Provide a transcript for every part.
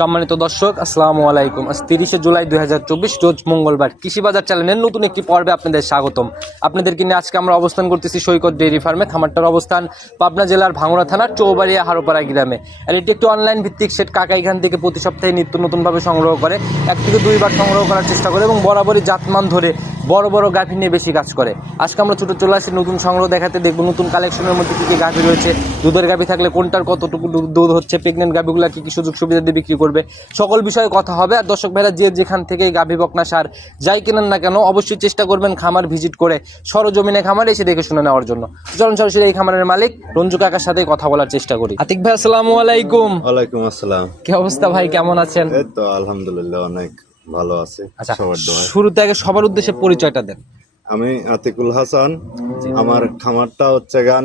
সম্মানিত দর্শক, আসসালামু আলাইকুম। আজ তিরিশে জুলাই দুই হাজার চব্বিশ, রোজ মঙ্গলবার কৃষি বাজার চ্যানেলের নতুন একটি পর্বে আপনাদের স্বাগতম। আপনাদেরকে নিয়ে আজকে আমরা অবস্থান করতেছি সৈকত ডেইরি ফার্মে। খামারটার অবস্থান পাবনা জেলার ভাঙড়া থানার চৌবাড়িয়া হারোপাড়া গ্রামে। আর এটি একটি অনলাইন ভিত্তিক সেট কাকা এখান থেকে প্রতি সপ্তাহে নিত্য নতুনভাবে সংগ্রহ করে। এক থেকে দুইবার সংগ্রহ করার চেষ্টা করে এবং বরাবরই জাতমান ধরে বড় বড় গাভী নিয়ে বেশি কাজ করে। আজকে আমরা ছোটো চলে আসি নতুন সংগ্রহ দেখাতে দেখব নতুন কালেকশনের মধ্যে কী কী গাভী রয়েছে দুধের গাভী থাকলে কোনটার কতটুকু দুধ হচ্ছে প্রেগনেন্ট গাভীগুলো কী কী সুযোগ সুবিধা দিয়ে বিক্রি করবে সকল বিষয়ে কথা হবে। আর দর্শক ভাইরা যে যেখান থেকে এই গাভী বকনা সার যাই কেনেন না কেন অবশ্যই চেষ্টা করবেন খামার ভিজিট করে সরজমিনে খামার এসে দেখে শুনে নেওয়ার জন্য। চলুন সরাসরি এই খামারের মালিক রঞ্জু কাকার সাথে কথা বলার চেষ্টা করি। আতিক ভাই আসসালামু আলাইকুম। ওয়ালাইকুম আসসালাম। কি অবস্থা ভাই কেমন আছেন? এই তো আলহামদুলিল্লাহ অনেক। ভালো আছে আচ্ছা শুরুতে আগে সবার উদ্দেশ্যে পরিচয়টা দেন। আমি আতিকুল হাসান আমার খামারটা হচ্ছে গান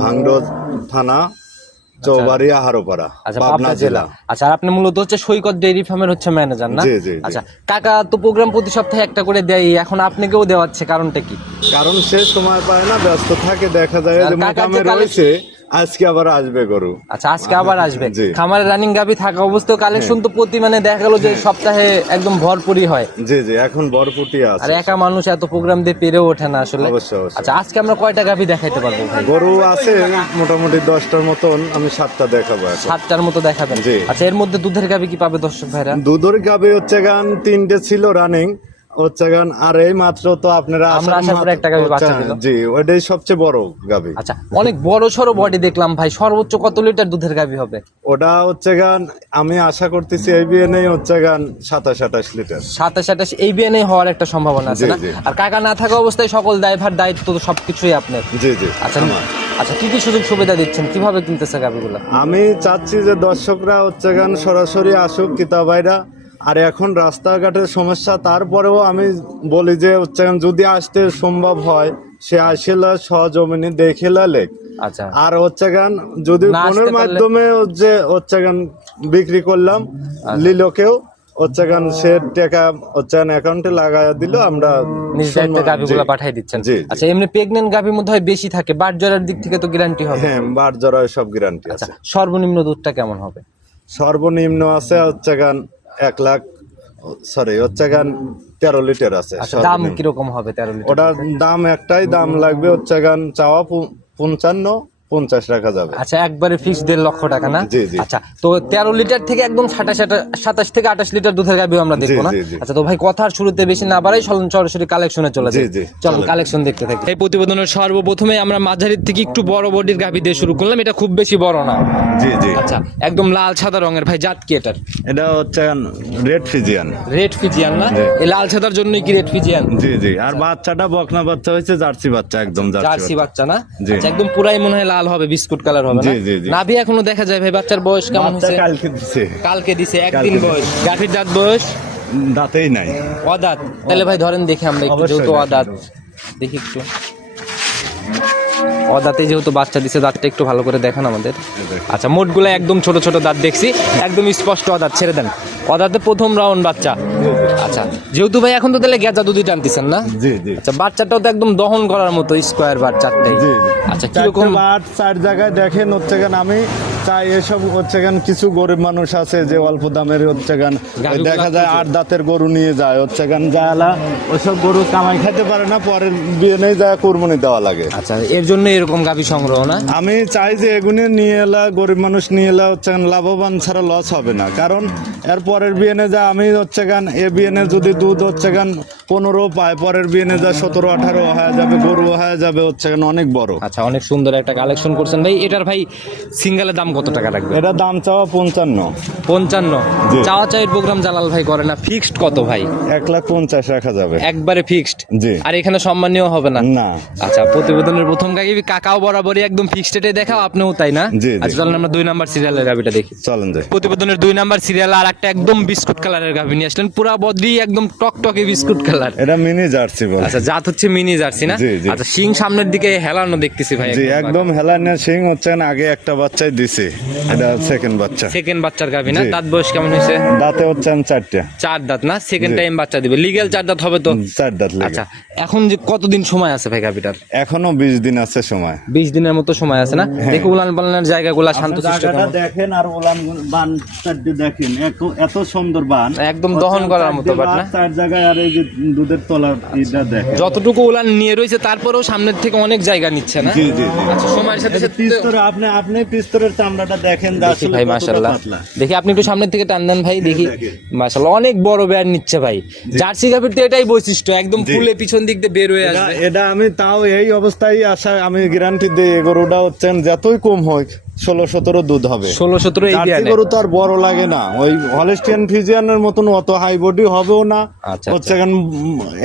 ভাঙ্গরোজ থানা চৌবাড়িয়া হারোপাড়া আচ্ছা পাবনা জেলা। আচ্ছা আপনি মূলত হচ্ছে সৈকত ডেইরি ফার্মের হচ্ছে ম্যানেজার না। আচ্ছা কাকা তো প্রোগ্রাম প্রতি সপ্তাহে একটা করে দেয় এখন আপনাকেও দেওয়াচ্ছে কারণটা কি? কারণ সে সময় পায় না ব্যস্ত থাকে দেখা যায় যে মোকামে রয়েছে। আজকে আবার আসবে গরু। আচ্ছা আজকে আবার আসবে। খামারে রানিং গাবি থাকা অবস্থায় কালেকশন তো প্রতি মানে দেখা গেল যে সপ্তাহে একদম ভরপুরই হয়। জি জি এখন বরপুটি আর একা মানুষ এত প্রোগ্রাম দিয়ে পেরে ওঠে না আসলে। অবশ্যই আচ্ছা আজকে আমরা কয়টা গাবি দেখাইতে পারব গরু আছে মোটামুটি দশটার মতন আমি সাতটা দেখাবো সাতটার মতো দেখাবেন। আচ্ছা এর মধ্যে দুধের গাবি কি পাবে দর্শক ভাইরা? দুধের গাবে হচ্ছে গান তিনটে ছিল রানিং হচ্ছে গান আর এই মাত্র তো আপনারা আমরা আসার পরে একটা গাভী বাচ্চা দিল। জি ওইটাই সবচেয়ে বড় গাবি আচ্ছা অনেক বড় সড়ো বডি দেখলাম ভাই সর্বোচ্চ কত লিটার দুধের গাবি হবে? ওটা হচ্ছে গান আমি আশা করতেছি এই বিয়ে নেই হচ্ছে গান সাতাশ আঠাশ লিটার সাতাশ আঠাশ এই বিয়ানে হওয়ার একটা সম্ভাবনা আছে না? আর কাকা না থাকা অবস্থায় সকল দায়ভার দায়িত্ব তো সবকিছুই আপনার। জি জি আচ্ছা আচ্ছা কি কি সুযোগ সুবিধা দিচ্ছেন? কীভাবে কিনতেছে গাভিগুলো? আমি চাচ্ছি যে দর্শকরা হচ্ছে গান সরাসরি আসুক কিতাবাইরা আর এখন রাস্তাঘাটের সমস্যা তারপরেও আমি বলি যে হচ্ছে যদি আসতে সম্ভব হয় সে আসিলা সহজমিনি দেখে লেখ আচ্ছা। আর হচ্ছে গান যদি ফোনের মাধ্যমে যে হচ্ছে গান বিক্রি করলাম আচ্ছা। লিলোকেও হচ্ছে গান সে টাকা হচ্ছে গান অ্যাকাউন্টে লাগাই দিল আমরা নিজ দায়িত্বে গাভিগুলো। পাঠিয়ে দিচ্ছেন। আচ্ছা এমনি প্রেগনেন্ট গাভির মধ্যে হয় বেশি থাকে বাট জরার দিক থেকে তো গ্যারান্টি হবে। হ্যাঁ বার জরায় সব গ্যারান্টি আচ্ছা আছে। সর্বনিম্ন দুধটা কেমন হবে? সর্বনিম্ন আছে হচ্ছে গান এক লাখ সরি হচ্ছে গান তেরো লিটার আছে আচ্ছা দাম। কীরকম হবে তেরো লিটার ওটার দাম একটাই দাম লাগবে হচ্ছে গান চাওয়া পঞ্চান্ন পঞ্চাশ রাখা যাবে। আচ্ছা একবারে ফিক্স দেড় লক্ষ টাকা না। আচ্ছা তো তেরো লিটার থেকে একদম সাতাশ সাতাশ থেকে আঠাশ লিটার দুধের গাভি আমরা দেখব না। আচ্ছা তো ভাই কথার শুরুতে বেশি না বাড়াই চলুন সরাসরি কালেকশনে চলে জি, যাই চলুন কালেকশন দেখতে থাকি। এই প্রতিবেদনের সর্বপ্রথমে আমরা মাঝারির থেকে একটু বড় বডির গাভি দিয়ে শুরু করলাম এটা খুব বেশি বড় না। জি জি। আচ্ছা একদম লাল সাদা রঙের ভাই জাত কি এটার? এটা হচ্ছে রেড ফিজিয়ান। রেড ফিজিয়ান না? এই লাল সাদার জন্যই কি রেড ফিজিয়ান? জি জি আর বাচ্চাটা বকনা বাচ্চা হয়েছে জার্সি বাচ্চা একদম জার্সি বাচ্চা। না। আচ্ছা একদম পুরাই মনে হয় লাল হবে বিস্কুট কালার হবে না। নাভি এখনও দেখা যায় ভাই বাচ্চার বয়স কেমন হয়েছে? কালকে দিছে। কালকে দিছে একদিন বয়স। গাভীর দাঁত বয়স? দাঁতেই নাই। অদাত। তাহলে ভাই ধরেন দেখি আমরা একটু যেহেতু। অদাত। দেখি একটু। অদাতে যেহেতু বাচ্চা দিছে দাঁতটা একটু ভালো করে দেখান আমাদের। আচ্ছা মোটগুলো একদম ছোট ছোট দাঁত দেখছি। একদম স্পষ্ট অদাত ছেড়ে দেন। অদাতে প্রথম রাউন্ড বাচ্চা। আচ্ছা যেহেতু ভাই এখন তো তাহলে গেজা দুধই টানতেছেন না? জি জি। আচ্ছা বাচ্চাটাও তো একদম দহন করার মতো স্কোয়ার বার চারটাই জি আচ্ছা কীরকম বাট চার জায়গায় দেখেন হচ্ছে আমি চাই এসব হচ্ছে গান কিছু গরিব মানুষ আছে যে অল্প দামের হচ্ছে গান। গাভীগুলা দেখা যায়। আট দাঁতের গরু নিয়ে যায় হচ্ছে গান যালা ওইসব গরু কামাই খাইতে পারে না পরের বিয়ে নেই যায় কুরবানি দেওয়া লাগে। আচ্ছা এর জন্য এরকম গাভী সংগ্রহ না? আমি চাই যে এগুলি নিয়ে এলা গরিব মানুষ নিয়ে এলা হচ্ছে গান লাভবান ছাড়া লস হবে না। কারণ এর পরের বিয়েনে যা আমি হচ্ছে গান এ বিয়েনে যদি দুধ হচ্ছে গান পনেরো পায় পরের বিয়েনে যা সতেরো আঠারো হয়ে যাবে গরু হয়ে যাবে হচ্ছে গান অনেক বড়। আচ্ছা অনেক সুন্দর একটা কালেকশন করছেন। ভাই এটার ভাই সিঙ্গেলের দাম কত টাকা লাগবে? এটা দাম চাওয়া পঞ্চান্ন। পঞ্চান্ন। চাওয়া চাইয়ের প্রোগ্রাম জালাল ভাই করে না ফিক্সড কত ভাই? এক লাখ পঞ্চাশ রাখা যাবে একবারে ফিক্সড জি। আর এখানে সম্মানীয় হবে না? না। আচ্ছা প্রতিবেদনের প্রথম গাড়ি কাকাও বরাবরই একদম ফিক্সড রেটে দেখাও আপনিও তাই না। আচ্ছা চলেন আমরা দুই নাম্বার সিরিয়ালের গাভিটা দেখি। চলেন যাই প্রতিবেদনের দুই নাম্বার সিরিয়াল আর একটা একদম বিস্কুট কালারের গাভি নিয়ে আসলেন। পুরা বদ্রি একদম টকটকে বিস্কুট কালার এটা মিনি জার্সি বলে। আচ্ছা জাত হচ্ছে মিনি জার্সি না। আচ্ছা শিং সামনের দিকে হেলানো দেখতেছি ভাই জি একদম হেলানিয়া সিং হচ্ছে না, আগে একটা বাচ্চাই দিছে। এটা সেকেন্ড বাচ্চা। সেকেন্ড বাচ্চার গাভি না? দাঁত বয়স কেমন হয়েছে? দাঁতে হচ্ছে চারটে। চার দাঁত না? সেকেন্ড টাইম বাচ্চা দিবে। লিগেল চার দাঁত হবে তো? চার দাঁত আচ্ছা এখন যে কতদিন সময় আছে ভাই গাভিটার? এখনও বিশ দিন আছে সময়। বিশ দিনের মতো সময় আছে না? দেখে উলান পালানের জায়গাগুলা শান্ত আপনি জায়গাটা দেখেন আর ওলান বান চারটি দেখেন। এত এত সুন্দর বান। একদম দহন করার মতো বাট না? চার জায়গায় আর এই যে দুধের তলার এটা দেখেন যতটুকু উলান নিয়ে রয়েছে তারপরেও সামনের থেকে অনেক জায়গা নিচ্ছে না? জি জি আচ্ছা সময়ের সাথে সাথে পিস্তরে আপনি আপনি পিস্তরের চামড়াটা দেখেন দেখি ভাই পাতলা। দেখি আপনি একটু সামনের থেকে টান দেন ভাই দেখি। দেখেন। মাশাল্লাহ অনেক বড় বেয়ার নিচ্ছে ভাই। জার্সি গাভির তো এটাই বৈশিষ্ট্য একদম। ফুলে পিছন দিক দিয়ে বের হয়ে এটা আসবে। এটা আমি তাও এই অবস্থায় আসা আমি গ্যারান্টি দিই গরুটা হচ্ছেন যতই কম হোক ষোলো সতেরো দুধ হবে। ষোলো সতেরো গরু তো আর বড় লাগে না। ওই হলেস্টিয়ান ফিজিয়ানের মতন অত হাই বডি হবেও না। আচ্ছা, হচ্ছে এখন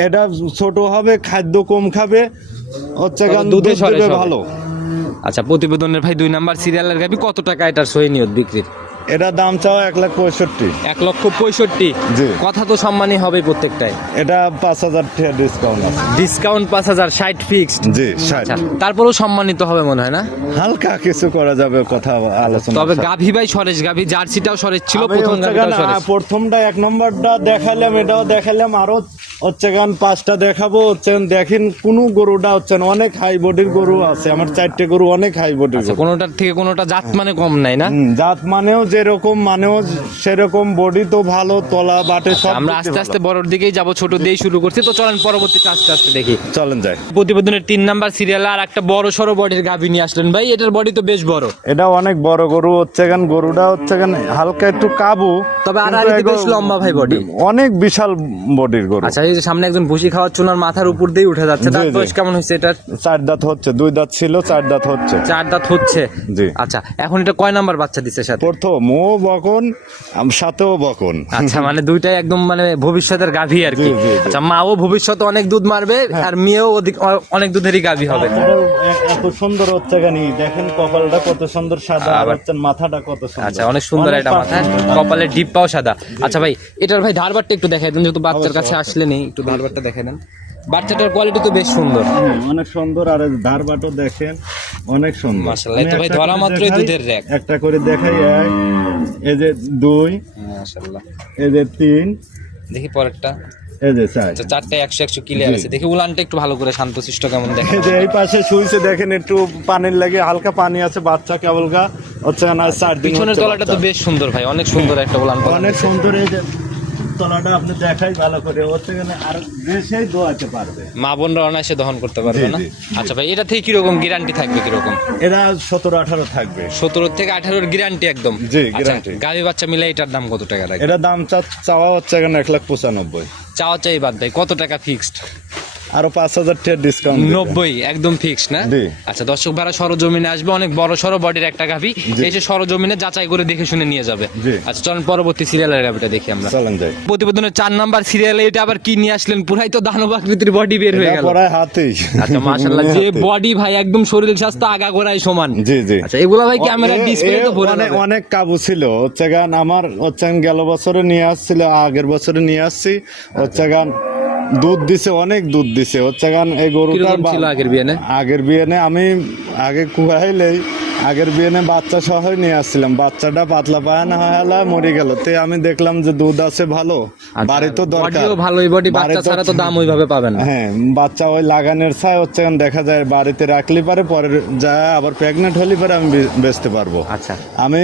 এটা ছোট হবে খাদ্য কম খাবে হচ্ছে দুধে। ভালো। আচ্ছা প্রতিবেদনের ভাই দুই নাম্বার সিরিয়ালের গাবি কত টাকা এটার সহি নিয়ত বিক্রির? এটা দাম চাও এক লাখ পঁয়ষট্টি। এক লক্ষ পঁয়ষট্টি। জি। কথা তো সম্মানই হবে প্রত্যেকটাই। এটা পাঁচ হাজার ডিসকাউন্ট ডিসকাউন্ট পাঁচ হাজার ষাট ফিক্সড জি ষাট। আচ্ছা তারপরেও সম্মানিত হবে মনে হয় না? হালকা কিছু করা যাবে কথা আলোচনা তবে গাভি ভাই সরেশ গাভি জার্সিটাও সরেজ ছিল প্রথম গাভিটাও প্রথমটা এক নম্বরটা দেখালাম এটাও দেখালাম আরও হচ্ছে গান পাঁচটা দেখাবো হচ্ছে দেখেন কোন গরুটা হচ্ছে অনেক হাই বডির গরু আছে আমার চারটে গরু অনেক হাই বডির আচ্ছা কোনোটার থেকে কোনোটা জাত মানে কম নাই না? জাত মানেও যেরকম মানেও সেরকম বডি তো ভালো তলা বাটে সব আমরা আস্তে আস্তে। বড়র দিকেই যাব ছোট দিয়েই শুরু করছি। তো চলেন পরবর্তীতে আস্তে আস্তে দেখি। চলেন যাই। প্রতিবেদনের তিন নাম্বার সিরিয়ালে আর একটা বড় সড়ো বডির গাভি নিয়ে আসলেন ভাই। এটার বডি তো বেশ বড়। এটা অনেক বড় গরু হচ্ছে গান গরুটা হচ্ছে গান হালকা একটু কাবু তবে আর বেশ লম্বা ভাই body। অনেক বিশাল বডির গরু। আচ্ছা এই যে সামনে একজন ভুসি খাওয়ার চুনার মাথার উপর দিয়ে উঠে যাচ্ছে। দাঁত বয়স কেমন হয়েছে এটার? চার দাঁত হচ্ছে দুই দাঁত ছিল চার দাঁত হচ্ছে। চার দাঁত হচ্ছে। জি। আচ্ছা এখন এটা কয় নাম্বার বাচ্চা দিচ্ছে সাথে? প্রথম ও বকন সাথেও বকন। আচ্ছা মানে দুইটাই একদম মানে ভবিষ্যতের গাভী আর কি। আচ্ছা মাও ভবিষ্যতে অনেক দুধ মারবে আর মেয়েও অধিক- অনেক দুধেরই গাভী হবে। এত সুন্দর হচ্ছে গানি। দেখেন কপালটা কত সুন্দর সাদা আর মাথাটা কত সুন্দর। আচ্ছা অনেক সুন্দর এটা মাথা। কপালে ডিপ পাও সাদা আচ্ছা ভাই এটার ভাই ধারবারটা একটু দেখাই দেন যেহেতু বাচ্চার কাছে আসলে নেই একটু ধারবারটা দেখে দেন। বাচ্চাটার কোয়ালিটি তো বেশ সুন্দর। অনেক সুন্দর। আর ধার বাটো দেখেন অনেক সুন্দর। মাশাআল্লাহ, তো ভাই ধরা মাত্রই দুধের র‍্যাক। একটা করে দেখাই এক এই যে দুই মাশাআল্লাহ। এই যে তিন দেখি পরেরটা। এই যে চার। আচ্ছা চারটে একশো একশো ক্লিয়ার আছে। দেখি উলানটা একটু ভালো করে শান্তশিষ্ট কেমন দেখে এই যে এই পাশে শুইছে দেখেন একটু পানির লাগে হালকা পানি আছে বাচ্চা কেবল গা হচ্ছে না চার দিন পিছনের তলাটা তো বেশ সুন্দর ভাই অনেক সুন্দর একটা উলান অনেক সুন্দর এই যে তলাটা আপনি দেখাই ভালো করে ওর থেকে আর বেশি দোয়াতে পারবে। মা বোনরা অনায়াসে দহন করতে পারবে না? আচ্ছা ভাই এটা থেকে কীরকম গ্যারান্টি থাকবে কীরকম? এরা সতেরো আঠারো থাকবে। সতেরো থেকে আঠারোর গ্যারান্টি একদম? জি, গ্যারান্টি guarantee। গাভী বাচ্চা মিলে এটার দাম কত টাকা রাখবে এটা দাম চাওয়া হচ্ছে এখানে এক লাখ পঁচানব্বই। চাওয়া চাই বাদ ভাই কত টাকা ফিক্সড আরও পাঁচ হাজার টাকা ডিসকাউন্ট নব্বই একদম ফিক্স না? আচ্ছা দর্শক ভাড়া সরজমিনে আসবে অনেক বড় সড়ো বডির একটা গাভী। এসে সরজমিনে যাচাই করে দেখে শুনে নিয়ে যাবে। আচ্ছা চলেন পরবর্তী সিরিয়ালের গাভীটা দেখি আমরা। চলেন যাই। প্রতিবেদনের চার নাম্বার সিরিয়ালে এটা আবার কি নিয়ে আসলেন? পুরাই তো দানব আকৃতির বডি বের হয়ে গেল। পড়ায় হাতেই। আচ্ছা মাশাআল্লাহ যে বডি ভাই একদম শরীর স্বাস্থ্য আগা গোড়ায় সমান। জি জি। আচ্ছা এগুলা ভাই ক্যামেরার এ- ডিসপ্লে তো ভরে অনেক অনেক কাবু ছিল। হচ্ছে গান আমার হচ্ছে গেল বছরে নিয়ে আসছিল আগের বছরে নিয়ে আসছি। হচ্ছে গান দুধ দিছে অনেক দুধ দিছে। হচ্ছে কারণ এই গরুটার ছিল আগের বিয়ানে আগের বিয়ে আমি আগে কুয়াইলেই আগের বিয়েনে বাচ্চা সহ নিয়ে আসছিলাম। বাচ্চাটা পাতলা পায়না হয়ে মরে গেল। তে আমি দেখলাম যে দুধ আছে ভালো। বাড়ি তো দরকার। ভালো বডি বাচ্চা ছাড়া তো দাম ওইভাবে পাবেন না। হ্যাঁ বাচ্চা ওই লাগানোর ছায় হচ্ছে এখন দেখা যায় বাড়িতে রাখলে পারে পরে যা আবার প্রেগনেন্ট হলে পারে আমি বেচতে পারব। আচ্ছা। আমি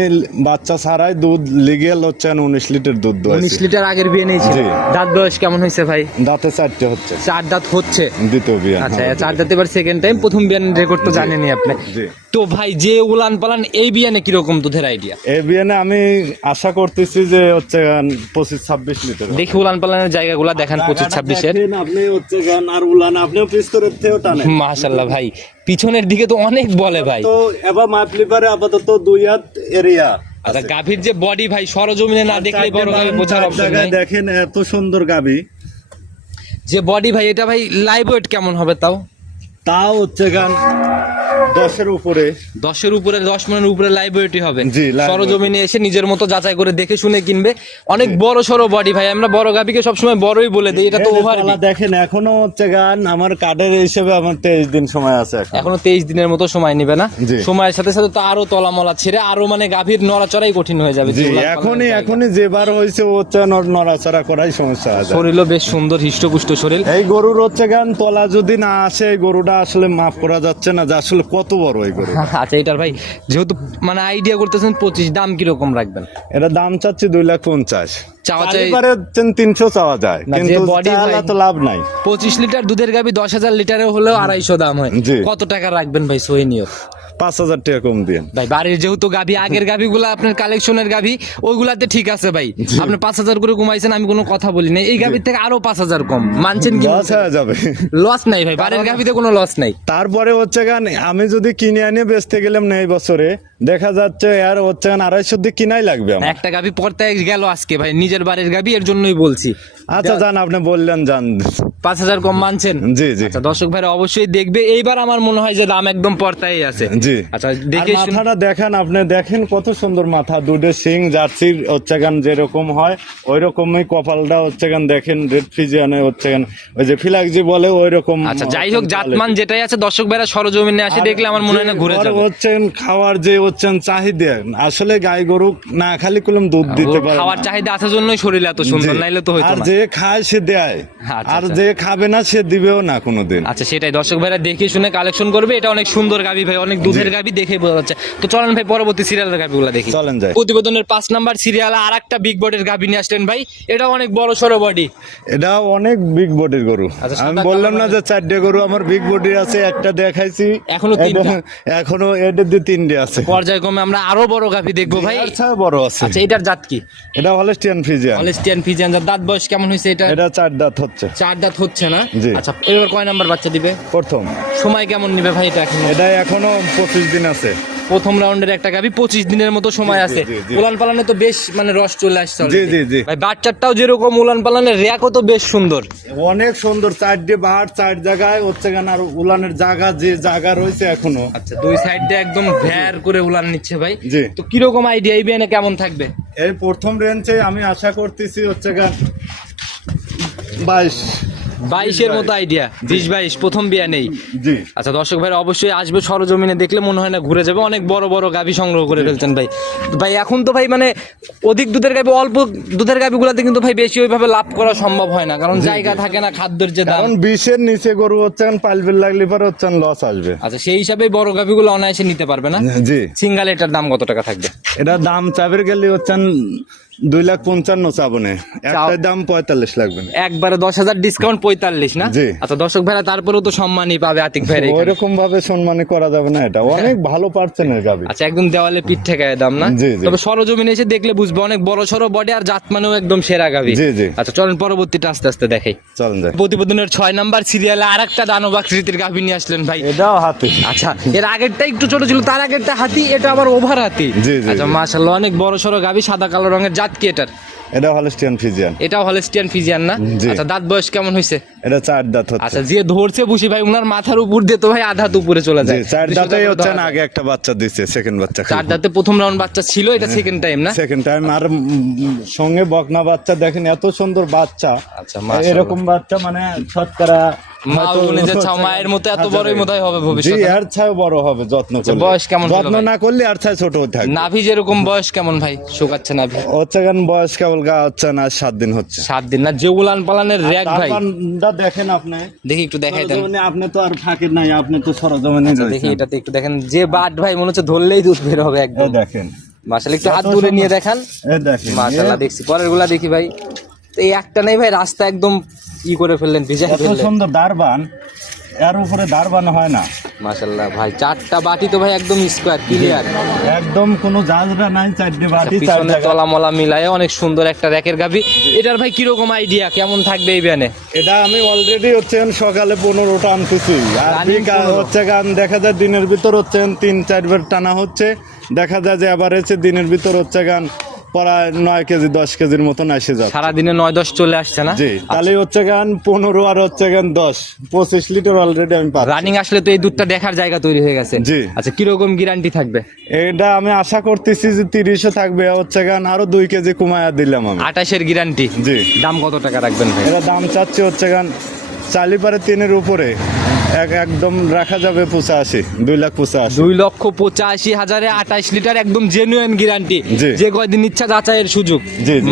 বাচ্চা ছাড়াই দুধ লিগেল হচ্ছে উনিশ লিটার দুধ উনিশ লিটার আগের বিয়ে নিয়েছিল জি। দাঁত বয়স কেমন হয়েছে ভাই? দাঁতে চারটে হচ্ছে। চার দাঁত হচ্ছে? দ্বিতীয় বিয়ে। আচ্ছা চার দাঁত এবার সেকেন্ড টাইম প্রথম বিয়ান রেকর্ড তো জানেনই আপনি। তো ভাই যে উলান পালান এই বিয়ানে কীরকম দুধের আইডিয়া এই বিয়েনে আমি আশা করতেছি যে হচ্ছে পঁচিশ ছাব্বিশ লিটার দেখি উলান পালানের জায়গাগুলো দেখেন পঁচিশ ছাব্বিশের। আপনি হচ্ছে গান আর উলান আপনিও থেকেও টানেন। মাশাল্লাহ ভাই পিছনের দিকে তো অনেক বলে ভাই। তো এবার মাপলি পারে আপাতত দুই হাত এরিয়া আচ্ছা গাভীর যে বডি ভাই সরজমিনে না দেখলে বড় ভাবে বোঝার অপশন নাই। দেখেন এত সুন্দর গাবি যে বডি ভাই এটা ভাই লাইভ ওয়েট কেমন হবে তাও? তাও হচ্ছে গান দশের উপরে। দশের উপরে দশ মনের উপরে লাইব্রেরিটি হবে। সরজমিনে এসে নিজের মতো যাচাই করে দেখে শুনে কিনবে। অনেক বড় সড়ো বডি ভাই আমরা বড় গাবিকে সবসময় বড়ই বলে দিই এটা তো ওভার দেখেন এখনও হচ্ছে গান আমার কার্ডের হিসেবে আমার তেইশ দিন সময় আছে এখনও। তেইশ দিনের মতো সময় নিবে না। সময়ের সাথে সাথে তো আরও তলামলা ছেড়ে আরও মানে গাভীর নড়াচড়াই কঠিন হয়ে যাবে। এখনই। এখনই যেবার হয়েছে হচ্ছে নড়াচড়া করাই সমস্যা আছে। শরীরও বেশ সুন্দর হৃষ্টপুষ্ট শরীর। এই গরুর হচ্ছে গান তলা যদি না আসে গরুটা আসলে মাফ করা যাচ্ছে না যে আসলে কত বড় এই গরু আচ্ছা এটার ভাই যেহেতু মানে আইডিয়া করতেছেন পঁচিশ দাম কীরকম রাখবেন? এটা দাম চাচ্ছি দুই লাখ পঞ্চাশ। চাওয়া চাই। চাইবারে তিনশো চাওয়া যায়। কিন্তু body তো লাভ নাই। পঁচিশ লিটার দুধের গাবি দশ হাজার লিটারে হলেও আড়াইশো দাম হয়। কত টাকা রাখবেন ভাই সহিনীয় পাঁচ হাজার টাকা কম দিয়ে। ভাই বাড়ির যেহেতু গাভি আগের গাভি গুলা আপনার কালেকশনের গাভি ওইগুলাতে ঠিক আছে ভাই। আপনি পাঁচ হাজার করে কমাইছেন আমি কোনো কথা বলি না এই গাভির থেকে আরও পাঁচ হাজার কম। মানছেন কি লস হয়ে যাবে। লস নাই ভাই বাড়ির গাভিতে কোনো লস নাই। তারপরে হচ্ছে গান আমি যদি কিনে আনি বেচতে গেলাম না এই বছরে দেখা যাচ্ছে আর হচ্ছে গান আড়াইশো দিয়ে কিনাই লাগবে আমার। একটা গাভি পড়তে গেল আজকে ভাই, নিজের বাড়ির গাভি, এর জন্যই বলছি। আচ্ছা জান আপনি বললেন জান। পাঁচ হাজার কম মানছেন? জি জি। আচ্ছা দর্শক ভাইরা অবশ্যই দেখবে। এইবার আমার মনে হয় যে দাম একদম পর্তাই আছে। জি। আচ্ছা দেখে মাথাটা দেখেন আপনি দেখেন কত সুন্দর মাথা। দুটো সিং জার্সির হচ্ছে গান যেরকম হয় ওই রকমই কপালটা হচ্ছে গান দেখেন রেড ফিজিয়ানে হচ্ছে গান ওই যে ফিলাকজি বলে ওই রকম আচ্ছা যাই হোক জাতমান যেটাই আছে দর্শক ভাইরা সরজমিনে আসে দেখলে আমার মনে হয় না ঘুরে যাবে। হচ্ছেন খাওয়ার যে হচ্ছেন চাহিদা। আসলে গাই গরু না খালি কলম দুধ দিতে পারে খাওয়ার চাহিদা আসার জন্যই শরীর এত সুন্দর। নাইলে তো হইতো না। যে খায় সে দেয় আচ্ছা, আর আচ্ছা। যে খাবে না সে দিবেও না কোনোদিন। আচ্ছা সেটাই। দর্শক ভাইরা দেখে শুনে কালেকশন করবে। এটা অনেক সুন্দর গাবি ভাই অনেক দুধের গাবি দেখে বোঝা যাচ্ছে। তো চলেন ভাই পরবর্তী সিরিয়ালের গাবিগুলো দেখি। চলেন যাই। প্রতিবেদনের পাঁচ নাম্বার সিরিয়ালে আর একটা বিগ বডির গাবি নিয়ে আসলেন ভাই। এটা অনেক বড় সড়ো বডি এটা অনেক বিগ বডির গরু। আচ্ছা, আমি বললাম না যে চারটে গরু আমার বিগ বডি আছে একটা দেখাইছি। এখনও তিনটা। এখনও এটা দিয়ে তিনটে আছে। পর্যায়ক্রমে আমরা আরও বড় গাবি দেখব ভাই। আচ্ছা বড় আছে। আচ্ছা এটার জাত কি? এটা হলস্টিয়ান ফিজিয়ান। অলেস্টিয়ান ফিজিয়ান দাঁত বয়স কেমন হয়েছে এটা এটা চার দাঁত হচ্ছে। চার দাঁত হচ্ছে না। আচ্ছা এবার কয় নাম্বার বাচ্চা দিবে? প্রথম। সময় কেমন নেবে ভাই এটা এখন? এটা এখনও পঁচিশ দিন আছে। প্রথম রাউন্ডের একটা গাবি পঁচিশ দিনের মতো সময় আছে। উলান পালানে তো বেশ মানে রস চলে আসছে জি জি জি। ভাই বাচ্চাটাও যেরকম উলান পালানের র্যাকও তো বেশ সুন্দর। অনেক সুন্দর চারটে বাহার চার জায়গায় হচ্ছে গান আর উলানের জায়গা যে জায়গা রয়েছে এখনও। আচ্ছা দুই সাইড দিয়ে একদম ভ্যার করে উলান নিচ্ছে ভাই। জি। তো কীরকম আইডিয়া এই বিয়ানে কেমন থাকবে? এই প্রথম রেঞ্জে আমি আশা করতেছি হচ্ছে গান বাইশ। বাইশের মতো আইডিয়া বিশ বাইশ প্রথম বিয়া নেই। জি। আচ্ছা দর্শক ভাই অবশ্যই আসবে সরজমিনে দেখলে মনে হয় না ঘুরে যাবে। অনেক বড় বড় গাভি সংগ্রহ করে ফেলছেন ভাই। ভাই এখন তো ভাই মানে অধিক দুধের গাভি অল্প দুধের গাভিগুলোতে কিন্তু ভাই বেশি ওইভাবে লাভ করা সম্ভব হয় না। কারণ জায়গা থাকে না খাদ্যের যে দাম। বিশের নিচে গরু হচ্ছেন পালবিল লাগলে পরে হচ্ছেন লস আসবে। আচ্ছা সেই হিসাবে বড় গাভিগুলো অনায়াসে নিতে পারবে না? জি। সিঙ্গাল এটার দাম কত টাকা থাকবে? এটা দাম চাবের গেলে হচ্ছেন দুই লাখ পঞ্চান্ন চাবনে। একটার দাম পঁয়তাল্লিশ লাগবে। একবারে দশ হাজার ডিসকাউন্ট পঁয়তাল্লিশ না? জি। আচ্ছা দর্শক ভাইরা তারপরেও তো সম্মানই পাবে আতিক এখানে। ওইরকম ভাবে সম্মানী করা যাবে না এটা। অনেক ভালো পারছেন এর গাবি। আচ্ছা একদম দেওয়ালে পিঠ ঠেকায় দাম না। তবে সরজমিনে এসে দেখলে বুঝবে অনেক বড় সড়ো বডি আর জাত মানেও একদম সেরা গাবি। জি, জি। আচ্ছা চলেন পরবর্তীটা আস্তে আস্তে দেখাই। চলেন যাই। প্রতিবেদনের ছয় নাম্বার সিরিয়ালে আর একটা দানব আকৃতির গাভী নিয়ে আসলেন ভাই। এটাও হাতে। আচ্ছা এর আগেরটা একটু ছোট ছিল তার আগেরটা হাতি এটা আবার ওভার হাতি। জি, জি, আচ্ছা। মাশাআল্লাহ অনেক বড় সড়ো গাবি সাদা কালো রঙের। জাত কি এটার? এটা হলস্টিয়ান ফিজিয়ান এটাও হলেস্টিয়ান ফিজিয়ান না? আচ্ছা দাঁত বয়স কেমন হয়েছে এটা চার দাঁত হচ্ছে। আচ্ছা যে ধরছে বুঝি ভাই উনার মাথার উপর দিয়ে তো ভাই আধা উপরে চলে যায়। চার দাঁতেই হচ্ছে না আগে একটা বাচ্চা দিচ্ছে সেকেন্ড বাচ্চা চার দাঁতে প্রথম রাউন্ড বাচ্চা ছিল এটা সেকেন্ড টাইম না? সেকেন্ড টাইম আর সঙ্গে বকনা বাচ্চা দেখেন এত সুন্দর বাচ্চা। আচ্ছা। এরকম বাচ্চা মানে শতকরা যে মায়ের মতো এত বড়ই বোধহয় হবে ভবিষ্যতে। জি আর ছায় বড় হবে যত্ন করলে। বয়স কেমন যত্ন না করলে আর ছোট থাকবে। নাভি যেরকম বয়স কেমন ভাই? শুকাচ্ছে নাভি। হচ্ছে গান বয়স কেবল গা হচ্ছে না সাত দিন হচ্ছে। সাত দিন না যে উলান পালানের র্যাক ভাই। দেখেন আপনি। দেখি একটু দেখাই দেন। আপনি তো আর ফাঁকের নাই আপনি তো সরজমিনে দেখি এটাতে একটু দেখেন। যে বাট ভাই মনে হচ্ছে ধরলেই দুধ বের হবে একদম। দেখেন। মাসাল একটু হাত দূরে নিয়ে দেখান। এই দেখেন মাশাল্লাহ দেখছি। পরেরগুলা দেখি ভাই। তো এই একটা নেই ভাই রাস্তা একদম ই করে ফেললেন এত ফেললেন। সুন্দর দারবান এর উপরে দারবান হয় না। মাশাল্লাহ ভাই চারটা বাটি তো ভাই একদম স্কোয়ার ক্লিয়ার একদম কোনো জাজরা নাই চারটে বাটি চার পিছনে জায়গা তলা মলা মিলায় অনেক সুন্দর একটা র্যাকের গাবি এটার ভাই কীরকম আইডিয়া কেমন থাকবে এই ব্যানে এটা আমি অলরেডি হচ্ছে সকালে পনেরোটা আনতেছি। আর Running বিকাল 15 হচ্ছে গান দেখা যায় দিনের ভিতর হচ্ছে তিন চারবার টানা হচ্ছে। দেখা যায় যে আবার হচ্ছে দিনের ভিতর হচ্ছে গান প্রায় নয় কেজি দশ কেজির মতন এসে যাচ্ছে। সারাদিনে নয় দশ চলে আসছে না? জি তাহলে হচ্ছে গান পনেরো আর হচ্ছে গান দশ পঁচিশ লিটার অলরেডি আমি পাচ্ছি। রানিং আসলে তো এই দুধটা দেখার জায়গা তৈরি হয়ে গেছে। জি। আচ্ছা কীরকম গ্যারান্টি থাকবে? এটা আমি আশা করতেছি যে তিরিশে থাকবে হচ্ছে গান আরও দুই কেজি কমায়া দিলাম আমি। আঠাশের গ্যারান্টি জি। দাম কত টাকা রাখবেন ভাই? এটা দাম চাচ্ছি হচ্ছে গান চালি পারে তিনের উপরে। একদম রাখা যাবে পঁচাশি দুই লাখ পঁচাশি। দুই লক্ষ পঁচাশি হাজারে আঠাশ লিটার একদম জেনুইন গ্যারান্টি জি। যে কয়দিন ইচ্ছা যাচাইয়ের সুযোগ।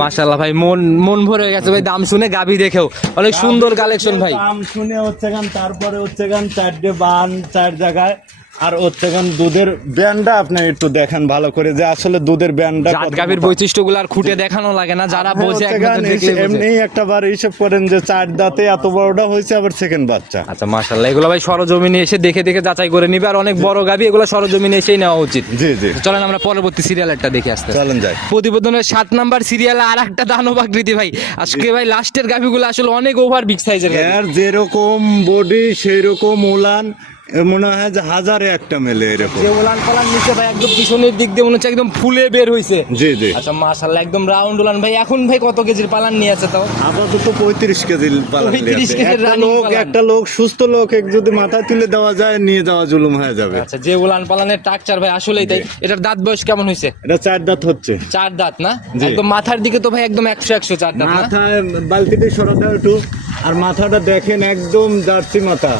মাশাল্লাহ ভাই মন মন ভরে গেছে ভাই দাম শুনে গাভি দেখেও। অনেক সুন্দর কালেকশন ভাই। দাম শুনে হচ্ছে গান তারপরে হচ্ছে গান চারটে বান চার জায়গায় আর হচ্ছে গান দুধের ব্যান্ডটা আপনি একটু দেখেন ভালো করে যে আসলে দুধের ব্যান্ডটা জাত গাভির বৈশিষ্ট্যগুলো আর খুঁটে দেখানো লাগে না যারা বোঝে। এমনি একটা বার হিসেব করেন যে চার দাঁতে এত বড়টা হয়েছে আবার সেকেন্ড বাচ্চা। আচ্ছা মাশাল্লাহ এগুলো ভাই সরজমিনে এসে দেখে দেখে যাচাই করে নিবে আর অনেক বড় গাভি এগুলো সরজমিনে এসেই নেওয়া উচিত। জি জি। চলেন আমরা পরবর্তী সিরিয়াল একটা দেখে আসতে চলেন যাই। প্রতিবেদনের সাত নাম্বার সিরিয়ালে আর একটা দানব আকৃতি ভাই। আজকে ভাই লাস্টের গাভিগুলো আসলে অনেক ওভার বিগ সাইজের এর যেরকম বডি সেই রকম উলান মনে হয় যে হাজারে একটা মেলে এরকম। যে উলান পালান নিচে ভাই একদম পিছনের দিক দিয়ে মনে হচ্ছে একদম ফুলে বের হইছে। জি জি। আচ্ছা মাশাল্লাহ একদম রাউন্ড উলান। ভাই এখন ভাই কত কেজির পালান নিয়ে আছে তাও? আপাতত পঁয়ত্রিশ কেজি পালান 35 কেজির একটা লোক একটা লোক সুস্থ লোক এক যদি মাথায় তুলে দেওয়া যায় নিয়ে যাওয়া জুলুম হয়ে যাবে। আচ্ছা যে উলান পালানের টাকচার ভাই আসলেই তাই। এটার দাঁত বয়স কেমন হয়েছে এটা চার দাঁত হচ্ছে। চার দাঁত না? একদম মাথার দিকে তো ভাই একদম একশো একশো চার দাঁত না? মাথায় বালতিতে সরা দাও একটু। আর মাথাটা দেখেন একদম জার্সি মাথা।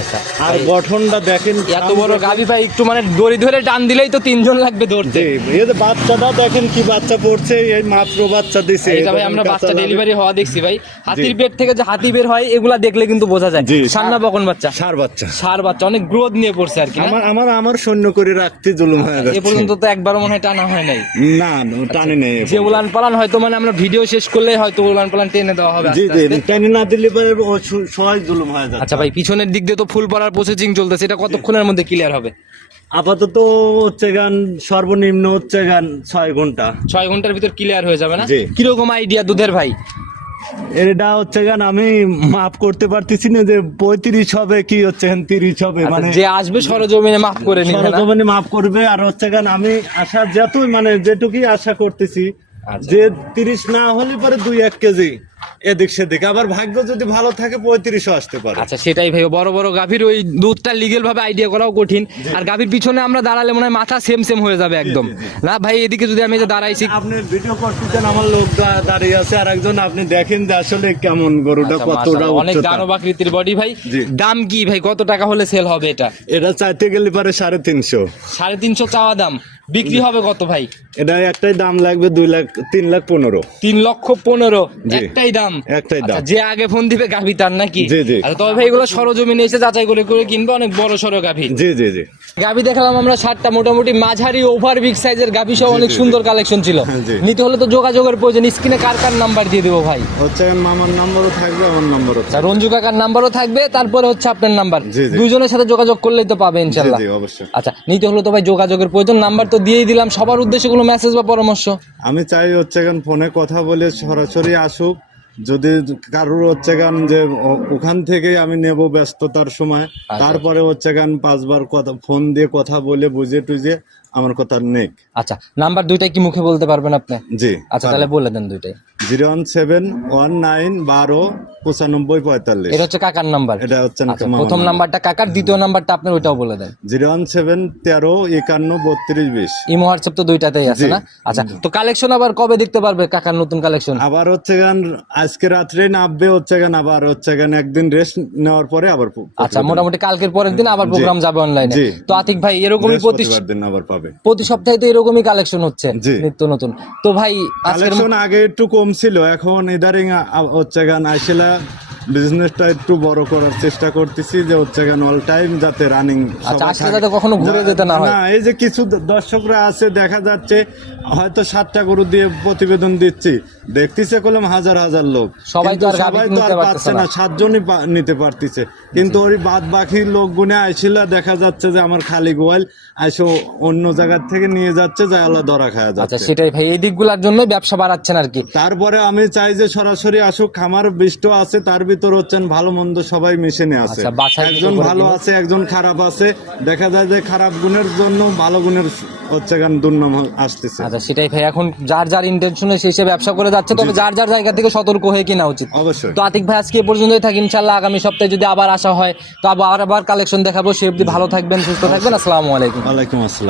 আচ্ছা। আর গঠনটা দেখেন এত বড় গাভি ভাই একটু মানে দড়ি ধরে টান দিলেই তো তিনজন লাগবে ধরতে। এই যে বাচ্চাটা দেখেন কি বাচ্চা পড়ছে এই মাত্র বাচ্চা দিছে। এইটা ভাই আমরা বাচ্চা ডেলিভারি হওয়া দেখছি ভাই। হাতির পেট থেকে যে হাতি বের হয় এগুলা দেখলে কিন্তু বোঝা যায়। সান্না বকন বাচ্চা? ষাঁড় বাচ্চা। সার বাচ্চা অনেক গ্রোথ নিয়ে পড়ছে আর কি আমার আমার আমার সৈন্য করে রাখতে জুলুম হয়ে এ পর্যন্ত তো একবারও মনে হয় টানা হয় নাই। না টানে নেই যে উলান পালান হয়তো মানে আমরা ভিডিও শেষ করলে হয়তো উলান পালান টেনে দেওয়া হবে জি। টানে না দিলে পরে সহজ জুলুম হয়ে যাচ্ছে। আচ্ছা ভাই পিছনের দিক দিয়ে তো ফুল পড়ার প্রসেসিং চলতেছে এটা কতক্ষণের মধ্যে ক্লিয়ার হবে? আপাতত হচ্ছে গান সর্বনিম্ন হচ্ছে গান ছয় ঘণ্টা। ছয় ঘণ্টার ভিতর ক্লিয়ার হয়ে যাবে না? জি। কীরকম আইডিয়া দুধের ভাই? এটা হচ্ছে গান আমি মাপ করতে পারতেছি না যে পঁয়ত্রিশ হবে কি হচ্ছে তিরিশ হবে আচ্ছা, মানে যে আসবে সরজমিনে মাফ করে নিবে না? সরজমিনে মাপ করবে আর হচ্ছে গান আমি আশা যতই মানে যেটুকুই আশা করতেছি আচ্ছা। যে তিরিশ না হলে পরে দুই এক কেজি। এদিক সেদিক। আবার ভাগ্য যদি ভালো থাকে পঁয়ত্রিশও আসতে পারে। আচ্ছা সেটাই ভাই বড় বড় গাভীর ওই দুধটা লিগেল ভাবে আইডিয়া করাও কঠিন। আর গাভীর পিছনে আমরা দাঁড়ালে মনে হয় মাথা সেম সেম হয়ে যাবে একদম। না ভাই এদিকে যদি আমি যে দাঁড়াইছি। আপনি ভিডিও করতেছেন আমার লোক দাঁড়িয়ে আছে আর একজন আপনি দেখেন যে আসলে কেমন গরুটা আচ্ছা, কতটা অনেক উচ্চতা। দানব আকৃতির বডি ভাই। দাম কি ভাই? কত টাকা হলে সেল হবে এটা? এটা চাইতে গেলে পারে সাড়ে তিনশো। সাড়ে তিনশো চাওয়া দাম। বিক্রি হবে কত ভাই? এটা একটাই দাম লাগবে দুই লাখ তিন লাখ পনেরো। তিন লক্ষ পনেরো। একটাই দাম? একটাই দাম। আচ্ছা, যে আগে ফোন দিবে গাভী তার নাকি? জি, জি। আচ্ছা, তবে ভাই এগুলো সরজমিনে এসে যাচাই করে করে কিনবে অনেক বড় সড়ো গাভী। জি জি জি। গাভী দেখালাম আমরা সাতটা মোটামুটি মাঝারি ওভার বিগ সাইজের গাভী সহ অনেক সুন্দর কালেকশন ছিল। নিতে হলে তো যোগাযোগের প্রয়োজন। স্ক্রিনে কার কার নাম্বার দিয়ে দেবো ভাই? হচ্ছে মামার নাম্বারও থাকবে আমার নাম্বারও আচ্ছা রঞ্জু কাকার নাম্বারও থাকবে তারপরে হচ্ছে আপনার নাম্বার। দুইজনের সাথে যোগাযোগ করলেই তো পাবে জি ইনশাল্লাহ। অবশ্যই। আচ্ছা নিতে হলে তো ভাই যোগাযোগের প্রয়োজন। নাম্বার তো দিয়েই দিলাম সবার উদ্দেশ্যে কোনো মেসেজ বা পরামর্শ? আমি চাই হচ্ছে এখন ফোনে কথা বলে সরাসরি আসুক। যদি কারুর হচ্ছে গান যে ওখান থেকেই আমি নেব ব্যস্ততার সময় তারপরে হচ্ছে গান পাঁচবার কথা ফোন দিয়ে কথা বলে বুঝে টুঝে আমার কথা নেই আচ্ছা নাম্বার দুইটাই কি মুখে বলতে পারবেন আপনি? জি। আচ্ছা তাহলে বলে দেন দুইটাই। Zero one seven one nine বারো পঁচানব্বই পঁয়তাল্লিশ। এটা হচ্ছে কাকার নাম্বার। এটা হচ্ছে আচ্ছা, প্রথম নাম্বারটা কাকার দ্বিতীয় নাম্বারটা আপনার ওইটাও বলে দেন। জিরো ওয়ান সেভেন তেরো একান্ন বত্রিশ বিশ। ইমো হোয়াটসঅ্যাপ তো দুইটাতেই আছে না? আচ্ছা তো কালেকশন আবার কবে দেখতে পারবে কাকার নতুন কালেকশন? আবার হচ্ছে গান আজকে রাত্রে নামবে হচ্ছে গান আবার হচ্ছে গান একদিন রেস্ট নেওয়ার পরে আবার আচ্ছা মোটামুটি কালকের পরের দিন আবার প্রোগ্রাম যাবে অনলাইনে তো আতিক ভাই এরকমই প্রতি দিন আবার পাবে। প্রতি সপ্তাহে তো এরকমই কালেকশন হচ্ছে। নিত্য নতুন। তো ভাই কালেকশন আগে একটু কম ছিল। এখন ইদারিং হচ্ছে গান আইসিলা বিজনেসটা একটু বড় করার চেষ্টা করতেছি যে হচ্ছে গান অল টাইম যাতে রানিং আচ্ছা, যাতে কখনো ঘুরে যেতে না না এই যে কিছু দর্শকরা আছে দেখা যাচ্ছে হয়তো সাতটা গরু দিয়ে প্রতিবেদন দিচ্ছি। দেখতেছে কলম হাজার হাজার লোক। সবাই তো কিন্তু সবাই তো আর পাচ্ছে না। সাতজনই নিতে পারতেছে। কিন্তু ওই বাদ বাকি লোক গুনে আইসিলা দেখা যাচ্ছে যে আমার খালি গোয়াল আইসো অন্য জায়গার থেকে নিয়ে যাচ্ছে যা আল্লাহ ধরা খাওয়া আচ্ছা যাচ্ছে। সেটাই ভাই এই দিকগুলোর জন্য ব্যবসা বাড়াচ্ছেন আর কি। তারপরে আমি চাই যে সরাসরি আসুক খামার বিষ্ট আছে তার ভিতরে ভিতর হচ্ছেন ভালো মন্দ সবাই মিশেনে আছে। আচ্ছা, একজন ভালো আছে একজন খারাপ আছে। দেখা যায় যে খারাপ গুণের জন্য ভালো গুণের হচ্ছে গান দুর্নাম আসতেছে। আচ্ছা সেটাই ভাই এখন যার যার ইন্টেনশনে সে সে ব্যবসা করে যাচ্ছে তবে যার যার জায়গা থেকে সতর্ক হয়ে কিনা উচিত। অবশ্যই। তো আতিক ভাই আজকে এ পর্যন্তই থাকি ইনশাল্লাহ আগামী সপ্তাহে যদি আবার আসা হয় তো আবার আবার কালেকশন দেখাবো। সে অবধি ভালো থাকবেন সুস্থ থাকবেন। আসসালামু আলাইকুম। ওয়ালাইকুম আসসালাম।